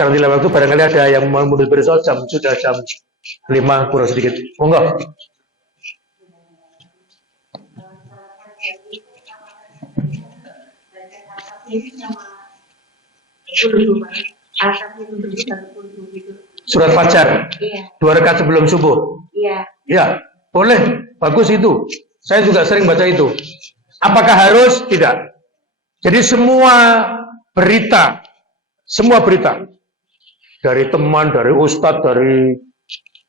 sekarang di waktu barangkali ada yang mau mundur besok sudah jam 5 kurang sedikit. Monggo. Surat Fajar. Iya. 2 rakaat sebelum subuh. Iya. Ya, boleh. Bagus itu. Saya juga sering baca itu. Apakah harus? Tidak. Jadi semua berita dari teman, dari ustadz,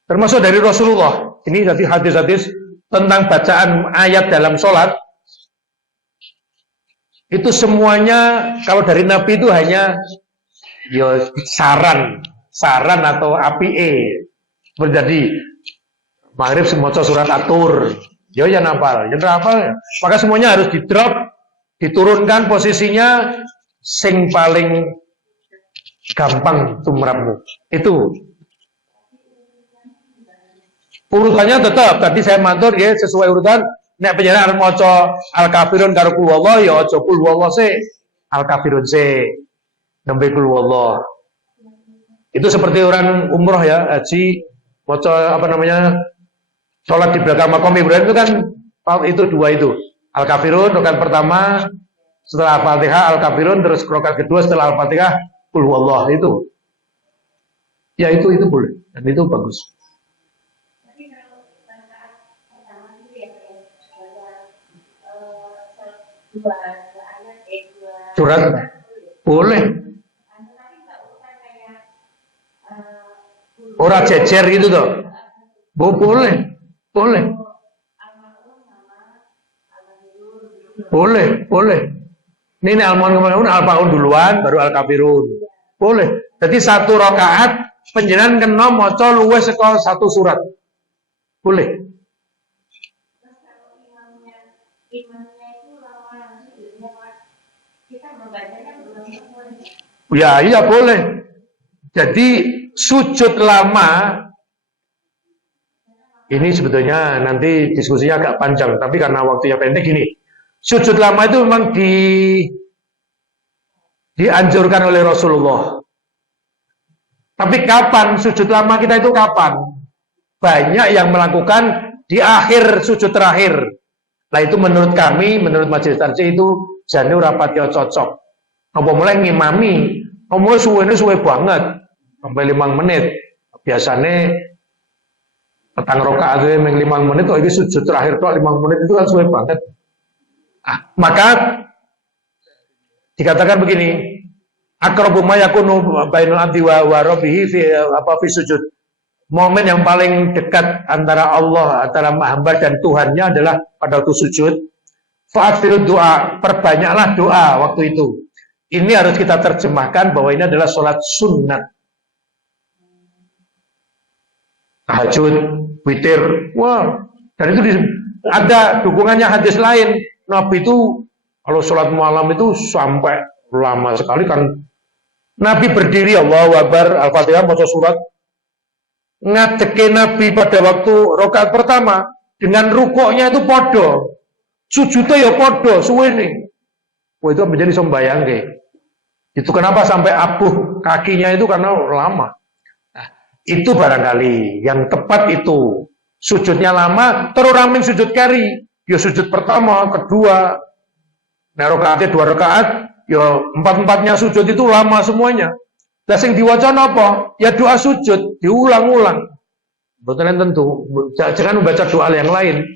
termasuk dari Rasulullah. Ini tadi hadis-hadis tentang bacaan ayat dalam sholat. Itu semuanya kalau dari Nabi itu hanya ya saran atau APE. Berjadi maghrib semua surat atur. Ya nafal, maka semuanya harus di-drop, diturunkan posisinya sing paling gampang tumrapmu. Itu urutannya tetap tadi saya matur ya sesuai urutan. Nek penjara arep maca Al-Kafirun karo Qul Huwallah ya aja Qul Huwallah sik, Al-Kafirun sik, nembe Qul Huwallah. Itu seperti orang umroh ya, haji maca salat di belakang makam Ibrahim itu kan itu 2 itu. Al-Kafirun rakaat pertama setelah Al-Fatihah, Al-Kafirun terus rakaat kedua setelah Al-Fatihah Qul Huwallah itu. Ya itu boleh dan itu bagus. Surat boleh. Ora cecer gitu toh. Boleh. Ini Al-Maun duluan baru Al-Kafirun. Boleh. Jadi 1 rakaat panjenengan kena maca luwih saka 1 surat. Boleh. Ya, iya boleh. Jadi sujud lama ini sebetulnya nanti diskusinya agak panjang, tapi karena waktunya pendek gini. Sujud lama itu memang dianjurkan oleh Rasulullah. Tapi kapan sujud lama kita itu kapan? Banyak yang melakukan di akhir sujud terakhir. Nah itu menurut kami, menurut majelis tarjih itu jane ora pati cocok. Apa mulai ngimami, mulai suwe banget sampai 5 menit. Biasanya petang rakaat itu yang 5 menit, kok ini sujud terakhir kok 5 menit itu kan suwe banget. Maka dikatakan begini, aqrabu ma yakunu bainal abdi wa rabbih fi sujud. Momen yang paling dekat antara Allah, antara hamba dan Tuhannya adalah pada waktu sujud. Fa'aksiru doa, perbanyaklah doa waktu itu. Ini harus kita terjemahkan bahwa ini adalah sholat sunat. Tahajud, witir, wah. Dan itu ada dukungannya hadis lain. Nabi itu kalau sholat malam itu sampai lama sekali kan. Nabi berdiri, Allahu Akbar, Al-Fatihah, baca surat. Ngadeke Nabi pada waktu rakaat pertama dengan rukuknya itu podo, sujudnya ya podo, suwene. Wah itu menjadi sombayang Itu kenapa sampai abuh kakinya itu karena lama. Nah, itu barangkali yang tepat itu sujudnya lama, terus ramen sujud kari, ya sujud pertama, kedua, nah rakaatnya 2 rakaat, ya 4-4-nya sujud itu lama semuanya. Lah sing diwaca napa? Ya doa sujud, diulang-ulang. Betul tentu, jangan membaca doa yang lain.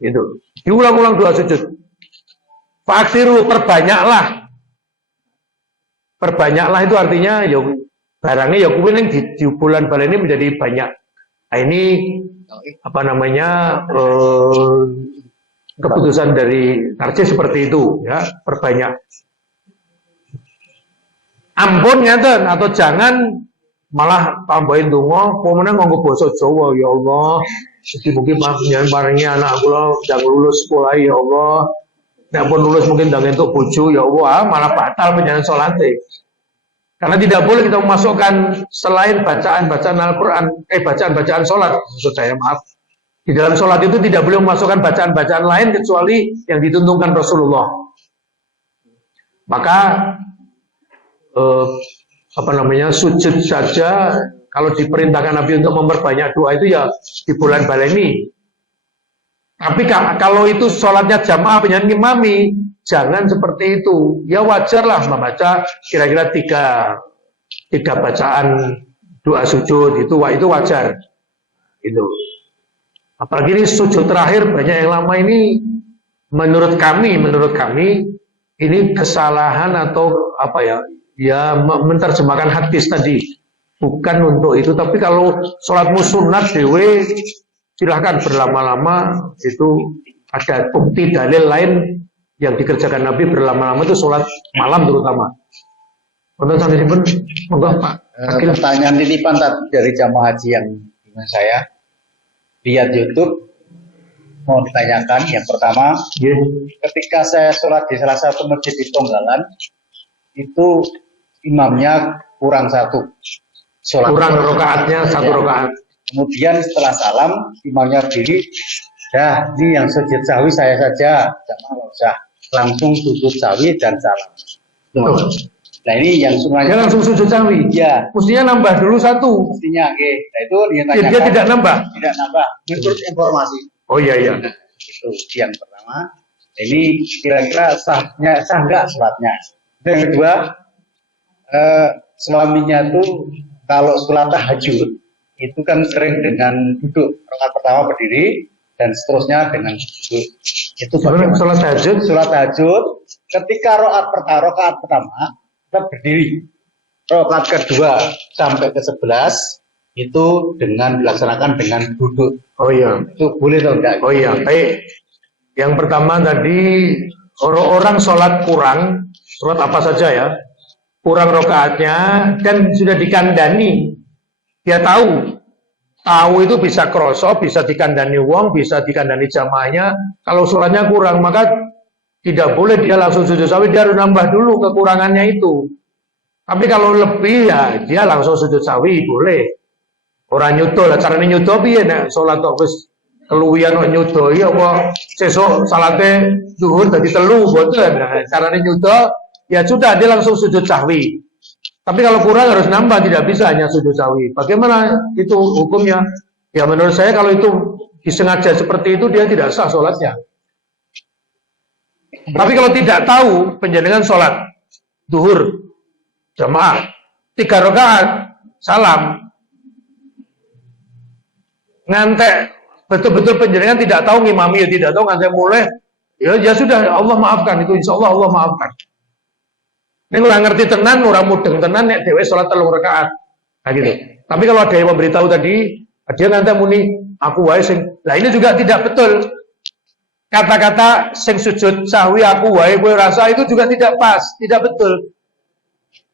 Itu. Diulang-ulang doa sujud. Fa'aksiru, perbanyaklah. Perbanyaklah itu artinya ya barangnya ya kuwi ning di bulan bal ini menjadi banyak. Nah, ini apa namanya keputusan dari tarjih seperti itu ya, perbanyak. Ampun ngeten atau jangan malah tambahin donga pomene nganggo basa Jawa ya Allah. Mugi-mugi panjenengan paringi anak kula ndang lulus sekolah ya Allah. Nek pun lulus mungkin ndang entuk bojo ya Allah, malah batal panjenengan salate. Karena tidak boleh kita memasukkan selain bacaan-bacaan Al-Qur'an, bacaan-bacaan salat, maksud saya maaf. Di dalam salat itu tidak boleh memasukkan bacaan-bacaan lain kecuali yang dituntunkan Rasulullah. Maka apa namanya sujud saja. Kalau diperintahkan Nabi untuk memperbanyak doa itu ya di bulan baleni. Tapi kalau itu sholatnya jamaah dengan imami, jangan seperti itu. Ya wajarlah membaca kira-kira tiga bacaan doa sujud itu wajar. Itu. Apalagi ini sujud terakhir banyak yang lama ini menurut kami ini kesalahan atau apa ya? Ya menerjemahkan hadis tadi. Bukan untuk itu, tapi kalau sholatmu sunat dewe silahkan berlama-lama, itu ada bukti dalil lain yang dikerjakan Nabi berlama-lama itu sholat malam terutama. Untuk sampai pun, monggo Pak. Pertanyaan titipan dari jamaah haji yang dengan saya lihat YouTube mau ditanyakan. Yang pertama, ketika saya sholat di salah satu masjid di Tonggalan, itu imamnya kurang satu. Kurang rokaatnya satu rokaat. Kemudian setelah salam imamnya berdiri, dah ini yang sujud sahwi saya saja, jangan usah langsung sujud sahwi dan salam. Nah ini yang semuanya. Dia langsung sujud sahwi. Ya. Mestinya nambah dulu satu. Mestinya, oke. Nah itu dia tidak nambah. Tidak nambah. Menurut informasi. Oh iya. Nah, itu yang pertama. Ini kira-kira sah nggak sholatnya. Yang kedua, suaminya tuh kalau sholat tahajud itu kan sering dengan duduk, rakaat pertama berdiri dan seterusnya dengan duduk. Itu bagaimana? Sholat tahajud ketika rakaat pertama tetap berdiri, rakaat kedua sampai ke 11 itu dengan dilaksanakan dengan duduk. Oh iya, itu boleh atau enggak? Oh iya, baik. Yang pertama tadi orang sholat kurang, sholat apa saja ya, kurang rokaatnya dan sudah dikandani, dia tahu itu bisa kroso, bisa dikandani wong, bisa dikandani jamaahnya. Kalau sholatnya kurang maka tidak boleh dia langsung sujud sahwi, dia harus nambah dulu kekurangannya itu. Tapi kalau lebih ya dia langsung sujud sahwi boleh. Orang nyudo lah, caranya nyudo piye nek sholat kok wis keluwian kok nyudo ya apa sesuk salate zuhur dadi telu boten. Nah, caranya nyudo ya sudah dia langsung sujud sahwi. Tapi kalau kurang harus nambah, tidak bisa hanya sujud sahwi. Bagaimana itu hukumnya? Ya menurut saya kalau itu disengaja seperti itu dia tidak sah sholatnya. Tapi kalau tidak tahu penjenengan sholat zuhur jamaah 3 rakaat salam ngantek betul-betul penjenengan tidak tahu ngimami, ya tidak tahu ngantek mulai ya sudah Allah maafkan itu, insya Allah Allah maafkan. Ini orang ngerti tenan, orang mudeng tenan nek dhewe salat 3 rakaat. Nah gitu. Tapi kalau ada yang memberitahu tadi, dia nanti muni aku wae sing. Nah ini juga tidak betul. Kata-kata sing sujud sahwi aku wae kowe rasa itu juga tidak pas, tidak betul.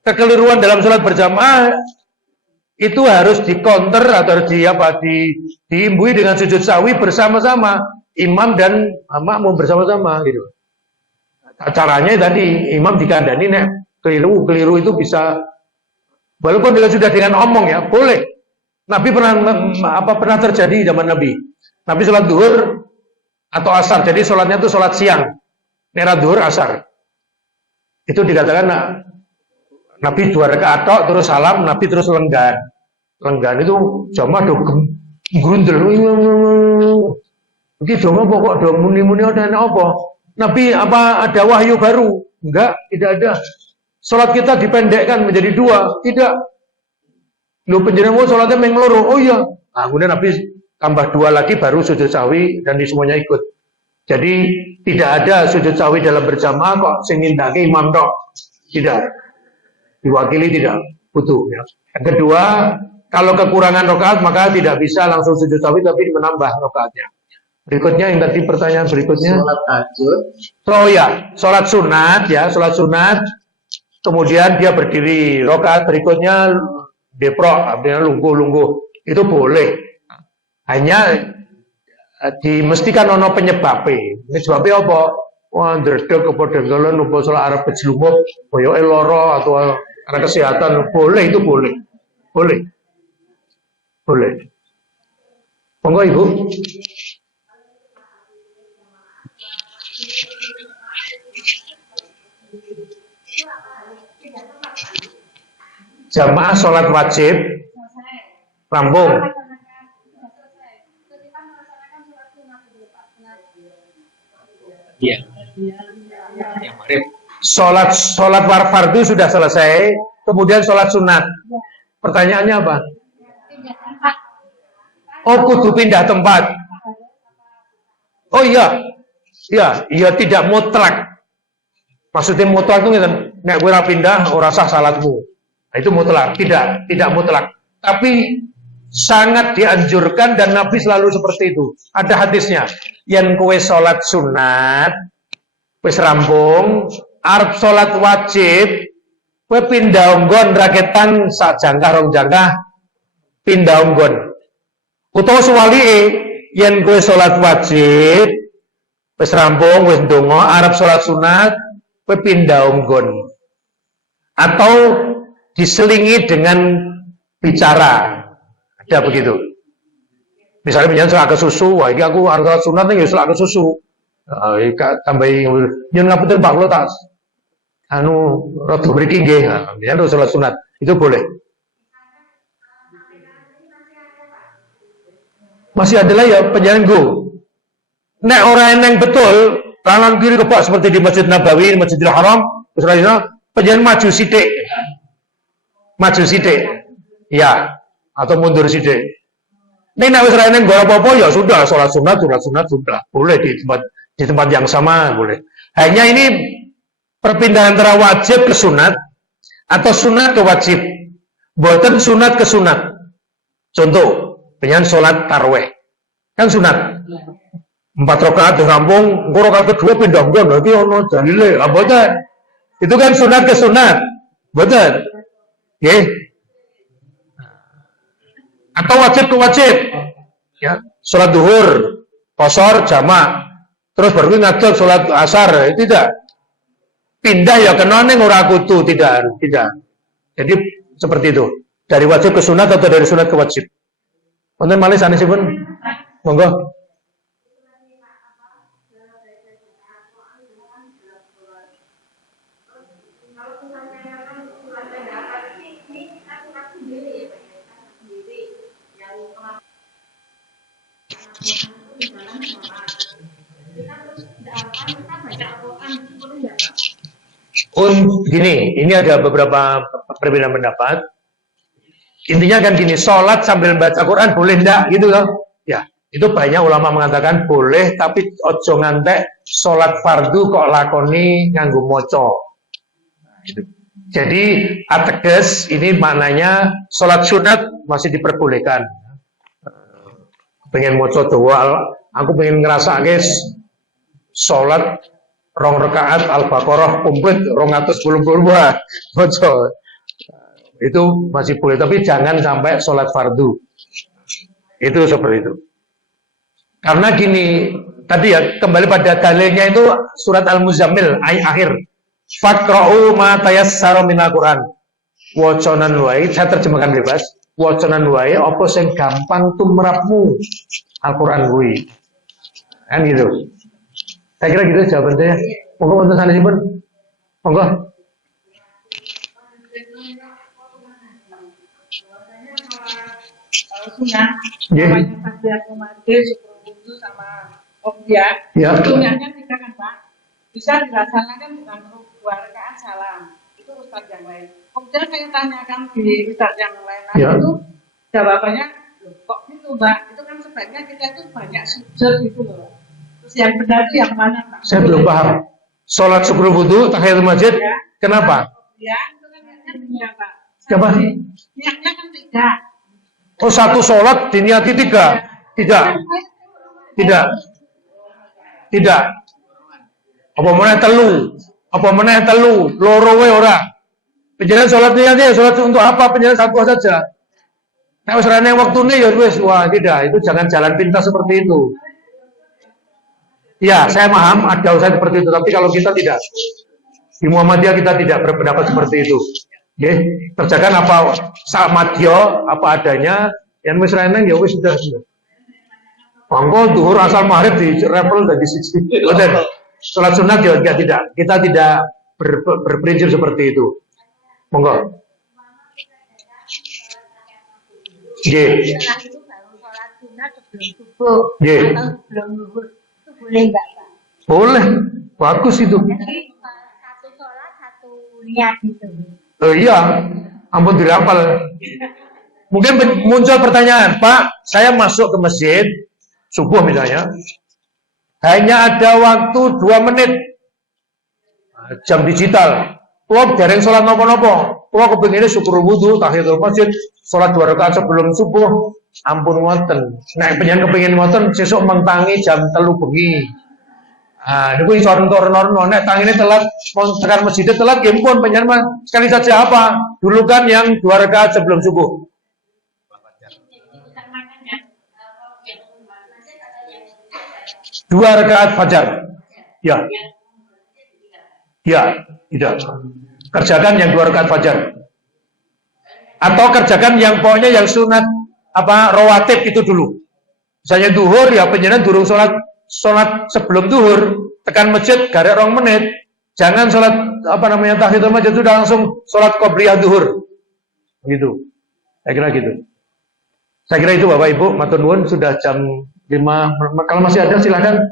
Kekeliruan dalam salat berjamaah itu harus dikonter atau diimbui dengan sujud sahwi bersama-sama, imam dan makmum bersama-sama gitu. Caranya tadi imam dikandani nek keliru itu bisa, walaupun dia sudah dengan omong ya boleh. Nabi pernah terjadi zaman Nabi sholat duhur atau asar, jadi sholatnya itu sholat siang, merah duhur asar, itu dikatakan Nabi 2 rakaat terus salam, Nabi terus lenggan itu jamaah do grundel iki dong apa kok do muni-muni ada apa? Nabi apa ada wahyu baru? Enggak, tidak ada. Sholat kita dipendekkan menjadi 2, tidak. Lu penjenengan sholatnya mengloro, oh iya. Nah, kemudian Nabi tambah 2 lagi baru sujud sahwi dan di semuanya ikut. Jadi tidak ada sujud sahwi dalam berjamaah kok sing nindake imam tok. Tidak. Diwakili tidak butuh ya. Yang kedua, kalau kekurangan rakaat maka tidak bisa langsung sujud sahwi tapi menambah rakaatnya. Berikutnya yang tadi pertanyaan berikutnya. Sholat tahajud. Oh ya, sholat sunat. Kemudian dia berdiri, rakaat berikutnya deprok, artinya lungguh, itu boleh. Hanya dimestikan ono penyebabnya. Penyebabnya apa? Wah, ndredeg apa denggalan apa sholat Arab kejlumup, koyoke lara atau karena kesehatan, boleh itu boleh. Boleh. Monggo Ibu. Jamaah sholat wajib rampung. Iya. Yang maghrib. Sholat fardu sudah selesai, kemudian sholat sunat. Pertanyaannya apa? Oh, kudu pindah tempat. Oh iya, tidak mutlak. Maksudnya mutlak itu nek kowe ora pindah ora sah salatmu. Nah, itu mutlak, tidak mutlak. Tapi sangat dianjurkan dan Nabi selalu seperti itu. Ada hadisnya. Yen kowe sholat sunat, wis rampung, arep sholat wajib, kowe pindah unggon raketan sak jangkah rong jangkah, pindah unggon. Utawa suwalike, yen kowe sholat wajib, wis rampung, wis ndonga, arep sholat sunat, kowe pindah unggon. Atau diselingi dengan bicara. Ada begitu. Misalnya pinjam selak ke susu, wah ini aku harus sunat nih, selak ke susu. Tambahin, nyun ngapunten Pak lo tak, rada mriki nggih, pinjam sholat sunat, itu boleh. Masih ada lah ya penyanggu. Nek orang yang betul, kanan kiri kebak seperti di Masjid Nabawi, Masjidil Haram, terus penjalan maju sidik, ya, atau mundur sidik. Nek nek wis rene nggo apa-apa ya sudah, sholat sunat sudah, boleh di tempat yang sama boleh. Hanya ini perpindahan antara wajib ke sunat atau sunat ke wajib, boten sunat ke sunat. Contoh, penyan sholat tarweh, kan sunat. 4 rakaat rampung, engko rakaat kedua pindah nggon, iki ono dalile, boten. Itu kan sunat ke sunat, boten. Nggih. Atau wajib ke wajib, ya, sholat duhur, qashar, jamak, terus baru ngadeg sholat asar, tidak. Pindah ya kena ning ora kudu, tidak. Jadi seperti itu, dari wajib ke sunat atau dari sunat ke wajib. Wonten malih sanesipun, monggo. Gini, ini ada beberapa perbedaan pendapat. Intinya kan gini, sholat sambil baca Quran boleh enggak gitu loh? Ya, itu banyak ulama mengatakan boleh, tapi ojo ngantek sholat fardu kok lakoni nganggo moco. Jadi ateges ini maknanya sholat sunat masih diperbolehkan. Pengen moco doa, aku pengen ngerasa guys sholat rong rakaat Al-Baqarah komplit 210 moco. Itu masih boleh, tapi jangan sampai sholat fardu. Itu seperti itu. Karena gini, tadi ya kembali pada dalilnya itu surat Al-Muzammil ayat akhir. Faqra'u ma tayassara minal Qur'an. Waconan wae, saya terjemahkan bebas. Waconan wae apa sing gampang tumrapmu Al-Qur'an kuwi. Kan gitu. Saya kira gitu jawaban saya. Monggo wonten sanesipun. Monggo. Sunnah, namanya Fatihatul Majid, Syukur sama Qobliyah. Sunnahnya 3 kan Pak? Bisa dilaksanakan dengan 2 rakaat salam. Itu Ustaz yang lain. Kemudian saya tanyakan di Ustaz yang lain itu jawabannya, kok gitu Mbak? Itu kan sebaiknya kita itu banyak sujud gitu loh. Terus yang benar itu yang mana Pak? Saya belum paham. Sholat sebelum wudu, tahiyatul masjid, ya. Kenapa? Ya, itu kan niatnya Pak. Kenapa? Niatnya kan 3. Oh, satu sholat diniati 3? Tidak. Apa meneh telu, loro wae ora. Penjelasan sholat niatnya sholat untuk apa? Penjelasan satu saja. Nah, wis rene waktune ya wis, wah tidak, itu jangan jalan pintas seperti itu. Ya, saya paham ada usaha seperti itu, tapi kalau kita tidak. Di Muhammadiyah kita tidak berpendapat seperti itu. Kerjakan apa samadyo, apa adanya, yang wis reneng ya wis sudah. Monggo duhur asal maghrib di level dari sisi. Salat sunat ya tidak. Kita tidak berprinsip seperti itu. Monggo. Nggih. Setelah itu baru sholat sunat sebelum subuh Nggih. atau sebelum zuhur. Itu boleh nggak, Pak? Boleh. Bagus itu. Jadi satu sholat satu niat gitu. Iya, ampun dirapal. Mungkin muncul pertanyaan, Pak, saya masuk ke masjid, subuh misalnya, hanya ada waktu 2 menit, jam digital, kalau dereng sholat nopo-nopo, kalau kepinginnya syukur wudhu, tahiyatul masjid, sholat 2 rakaat sebelum subuh, ampun ngoten. Nah, pengen kepingin ngoten, sesuk mengtangi jam 3 bengi. Nah, niku iso entor-entorno nek tangine telat, mau tekan masjid telat nggih pun panjenengan sekali saja apa? Dulu kan yang 2 rakaat sebelum subuh. 2 rakaat fajar. Ya. Ya, tidak. Kerjakan yang 2 rakaat fajar. Atau kerjakan yang pokoknya yang sunat rawatib itu dulu. Misalnya duhur ya panjenengan durung sholat sebelum duhur, tekan masjid garek 2 menit, jangan sholat tahiyatul masjid sudah langsung sholat qobliyah duhur, gitu. Saya kira gitu. Saya kira itu Bapak Ibu, matur nuwun sudah jam 5. Kalau masih ada silakan.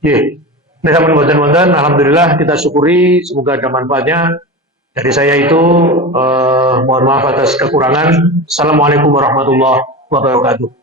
Nggih. Nek sampeyan wonten-wonten, alhamdulillah kita syukuri, semoga ada manfaatnya. Dari saya itu mohon maaf atas kekurangan. Assalamualaikum warahmatullahi wabarakatuh.